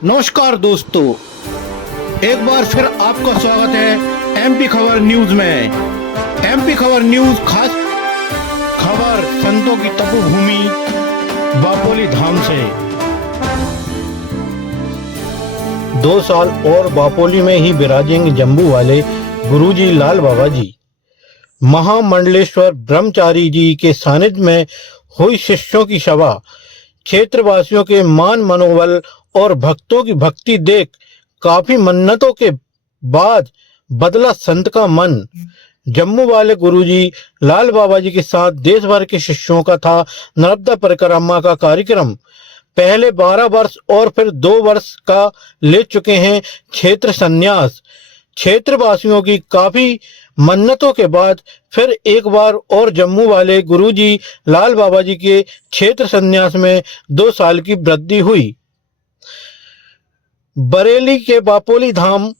नमस्कार दोस्तों, एक बार फिर आपका स्वागत है एमपी खबर न्यूज में। एमपी खबर न्यूज खास खबर संतों की तपोभूमि बापोली धाम से। 2 साल और बापोली में ही विराजेंगे जम्मू वाले गुरुजी लाल बाबा जी। महामंडलेश्वर ब्रह्मचारी जी के सानिध्य में हुई शिष्यों की सभा। क्षेत्रवासियों के मान मनोबल और भक्तों की भक्ति देख काफी मन्नतों के बाद बदला संत का मन। जम्मू वाले गुरुजी लाल बाबा जी के साथ देश भर के शिष्यों का था नर्मदा परिक्रमा का कार्यक्रम। पहले 12 वर्ष और फिर 2 वर्ष का ले चुके हैं क्षेत्र संन्यास। क्षेत्रवासियों की काफी मन्नतों के बाद फिर एक बार और जम्मू वाले गुरुजी लाल बाबा जी के क्षेत्र संन्यास में 2 साल की वृद्धि हुई। बरेली के बापोली धाम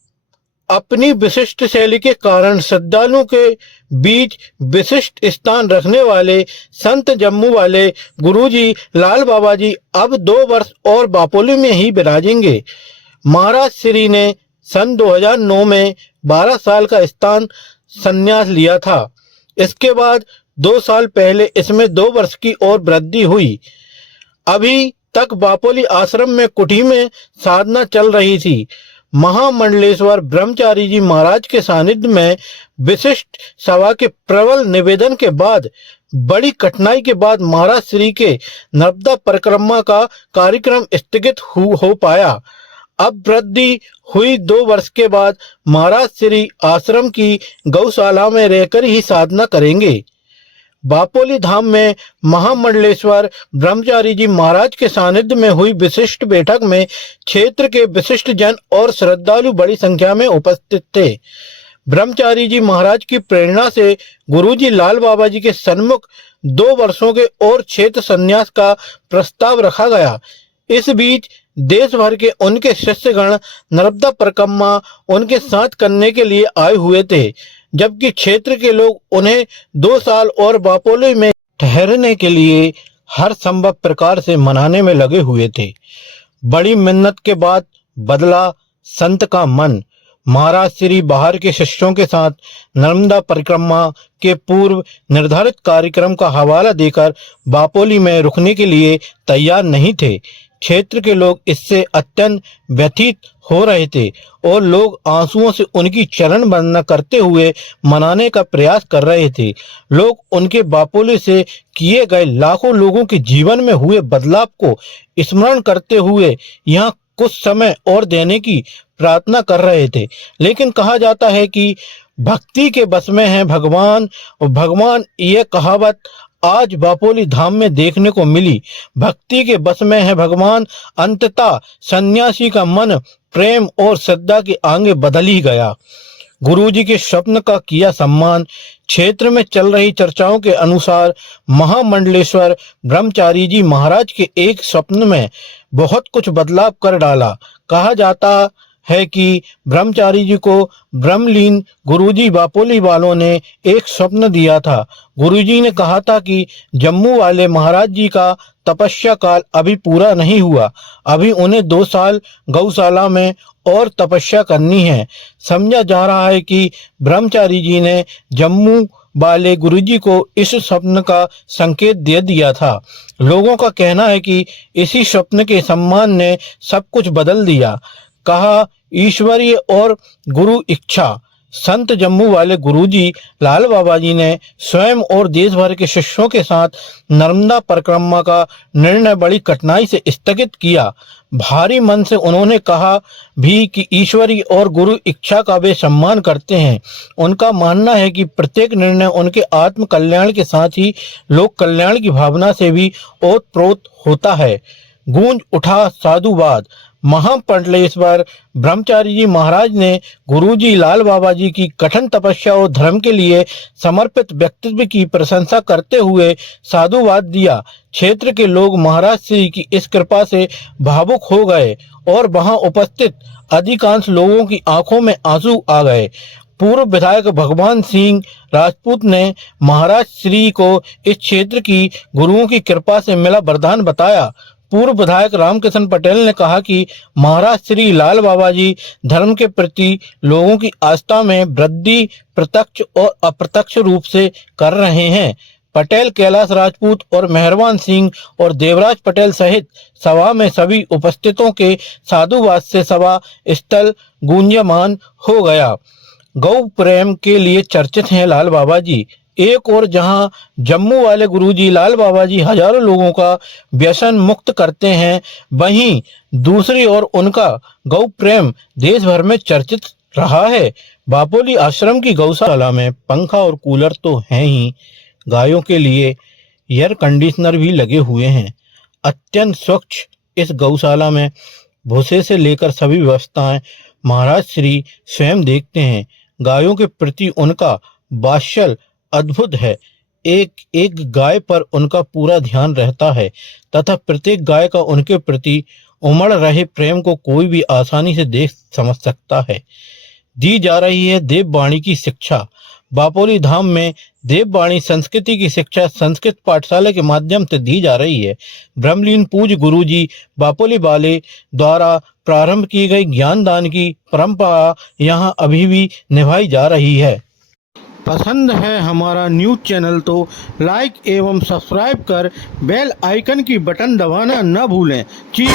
अपनी विशिष्ट शैली के कारण श्रद्धालुओं के बीच विशिष्ट स्थान रखने वाले संत जम्मू वाले गुरुजी लाल बाबा जी अब 2 वर्ष और बापोली में ही विराजेंगे। महाराज श्री ने सन 2009 में 12 साल का स्थान संन्यास लिया था। इसके बाद 2 साल पहले इसमें 2 वर्ष की और वृद्धि हुई। अभी तक बापोली आश्रम में कुटी में साधना चल रही थी। महामंडलेश्वर ब्रह्मचारी जी महाराज के सानिध्य में विशिष्ट सभा के प्रबल निवेदन के बाद बड़ी कठिनाई के बाद महाराज श्री के नर्मदा परिक्रमा का कार्यक्रम स्थगित हो पाया। अब वृद्धि हुई 2 वर्ष के बाद महाराज श्री आश्रम की गौशाला में रहकर ही साधना करेंगे। बापोली धाम में महामंडलेश्वर ब्रह्मचारी जी महाराज के सानिध्य में हुई विशिष्ट बैठक में क्षेत्र के विशिष्ट जन और श्रद्धालु बड़ी संख्या में उपस्थित थे। ब्रह्मचारी जी महाराज की प्रेरणा से गुरुजी लाल बाबा जी के सन्मुख 2 वर्षों के और क्षेत्र संन्यास का प्रस्ताव रखा गया। इस बीच देश भर के उनके शिष्यगण नर्मदा परिक्रमा उनके साथ करने के लिए आए हुए थे, जबकि क्षेत्र के लोग उन्हें 2 साल और बापोली में ठहरने के लिए हर संभव प्रकार से मनाने में लगे हुए थे। बड़ी मिन्नत के बाद बदला संत का मन। महाराज श्री बाहर के शिष्यों के साथ नर्मदा परिक्रमा के पूर्व निर्धारित कार्यक्रम का हवाला देकर बापोली में रुकने के लिए तैयार नहीं थे। क्षेत्र के लोग इससे अत्यंत व्यथित हो रहे थे और लोग आंसुओं से उनकी चरण वंदना करते हुए मनाने का प्रयास कर रहे थे। लोग उनके बापोली से किए गए लाखों लोगों के जीवन में हुए बदलाव को स्मरण करते हुए यहाँ कुछ समय और देने की प्रार्थना कर रहे थे। लेकिन कहा जाता है कि भक्ति के बस में है भगवान, और भगवान ये कहावत आज बापोली धाम में देखने को मिली। भक्ति के बस में है भगवान। अंततः सन्यासी का मन प्रेम और श्रद्धा के आगे बदल ही गया। गुरुजी के स्वप्न का किया सम्मान। क्षेत्र में चल रही चर्चाओं के अनुसार महामंडलेश्वर ब्रह्मचारी जी महाराज के एक स्वप्न में बहुत कुछ बदलाव कर डाला। कहा जाता है कि ब्रह्मचारी जी को ब्रह्मलीन गुरुजी बापोली वालों ने एक स्वप्न दिया था। गुरुजी ने कहा था कि जम्मू वाले महाराज जी का तपस्या काल अभी पूरा नहीं हुआ, अभी उन्हें 2 साल गौशाला में और तपस्या करनी है। समझा जा रहा है कि ब्रह्मचारी जी ने जम्मू वाले गुरुजी को इस स्वप्न का संकेत दे दिया था। लोगों का कहना है कि इसी स्वप्न के सम्मान ने सब कुछ बदल दिया। कहा ईश्वरीय और गुरु इच्छा। संत जम्मू वाले गुरुजी लाल बाबा जी ने स्वयं और देश भर के शिष्यों के साथ नर्मदा परिक्रमा का निर्णय बड़ी कठिनाई से स्थगित किया। भारी मन से उन्होंने कहा भी कि ईश्वरी और गुरु इच्छा का वे सम्मान करते हैं। उनका मानना है कि प्रत्येक निर्णय उनके आत्म कल्याण के साथ ही लोक कल्याण की भावना से भी ओतप्रोत होता है। गूंज उठा साधुवाद। महामंडलेश्वर ब्रह्मचारी जी महाराज ने गुरुजी लाल बाबा जी की कठिन तपस्या और धर्म के लिए समर्पित व्यक्तित्व की प्रशंसा करते हुए साधुवाद दिया। क्षेत्र के लोग महाराज श्री की इस कृपा से भावुक हो गए और वहां उपस्थित अधिकांश लोगों की आंखों में आंसू आ गए। पूर्व विधायक भगवान सिंह राजपूत ने महाराज श्री को इस क्षेत्र की गुरुओं की कृपा से मिला वरदान बताया। पूर्व विधायक रामकिशन पटेल ने कहा कि महाराज श्री लाल बाबा जी धर्म के प्रति लोगों की आस्था में वृद्धि प्रत्यक्ष और अप्रत्यक्ष रूप से कर रहे हैं। पटेल कैलाश राजपूत और मेहरबान सिंह और देवराज पटेल सहित सभा में सभी उपस्थितों के साधुवाद से सभा स्थल गूंजयमान हो गया। गौ प्रेम के लिए चर्चित हैं लाल बाबा जी। एक और जहां जम्मू वाले गुरुजी लाल बाबा जी हजारों लोगों का व्यसन मुक्त करते हैं, वहीं दूसरी ओर उनका गौ प्रेम देश भर में चर्चित रहा है। बापोली आश्रम की गौशाला में पंखा और कूलर तो हैं ही, गायों के लिए एयर कंडीशनर भी लगे हुए हैं। अत्यंत स्वच्छ इस गौशाला में भूसे से लेकर सभी व्यवस्थाएं महाराज श्री स्वयं देखते हैं। गायों के प्रति उनका वात्सल्य अद्भुत है। एक एक गाय पर उनका पूरा ध्यान रहता है तथा प्रत्येक गाय का उनके प्रति उमड़ रहे प्रेम को कोई भी आसानी से देख समझ सकता है। दी जा रही है देववाणी की शिक्षा। बापोली धाम में देववाणी संस्कृति की शिक्षा संस्कृत पाठशाला के माध्यम से दी जा रही है। ब्रह्मलीन पूज्य गुरुजी बापोली वाले द्वारा प्रारंभ की गई ज्ञानदान की परंपरा यहाँ अभी भी निभाई जा रही है। पसंद है हमारा न्यूज़ चैनल तो लाइक एवं सब्सक्राइब कर बेल आइकन की बटन दबाना न भूलें। चीफ